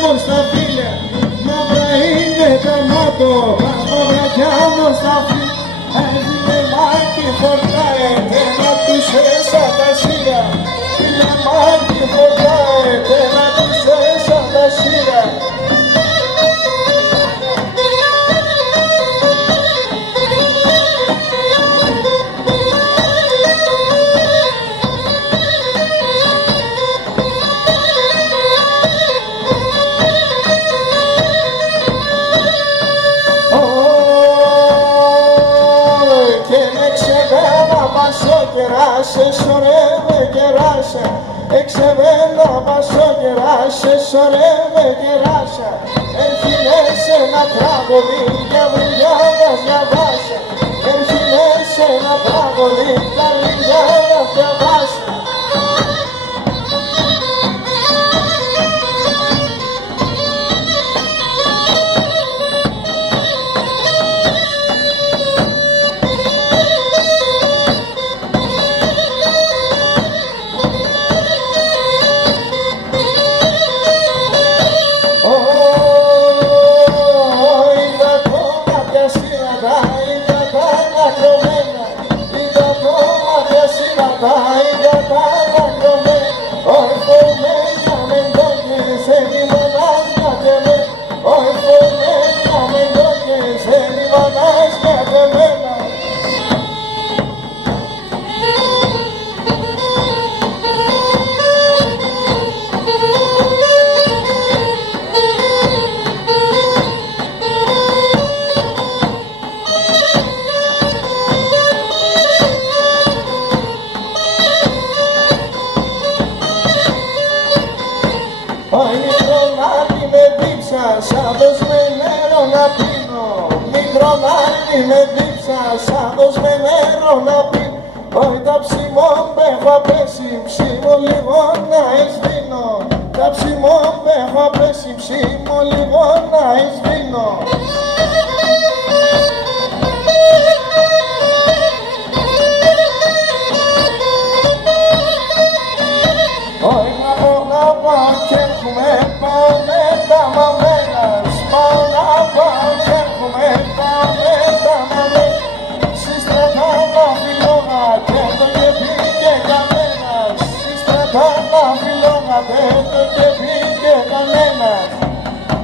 μου στα φίλια, μαύρα είναι το μότο, μαυρακιά μου στα φίλια. Έφυγε μάκι φορτάεται να τους έσα τα σύρια, φίλε μάκι φορτάεται να τους έσα τα σύρια. Κεράσε, σωρεύε, κεράσε, εξεβέλα πασό κεράσε, σωρεύε, κεράσε. Έρχινες ένα τραγωδί για βουλιάδας διαβάσε, έρχινες ένα τραγωδί για βουλιάδας διαβάσε. Σαν δώσ' με νερό να πίνω, μικρό μάτι με δίψα, σαν δώσ' με νερό να πίνω. Όχι τα ψημό με έχω πέσει, ψήμω λίγο να εσβήνω. Τα ψημό με έχω πέσει, ψήμω λίγο να εσβήνω. Όχι να πάω κι έρχομαι, πάω με τα μαμένα. Πάω να πάω κι έρχομαι, πάω με τα μαμένα. Σύστρατα να φιλόγα και το κεφί και κανένας. Σύστρατα να φιλόγα και το κεφί και κανένας.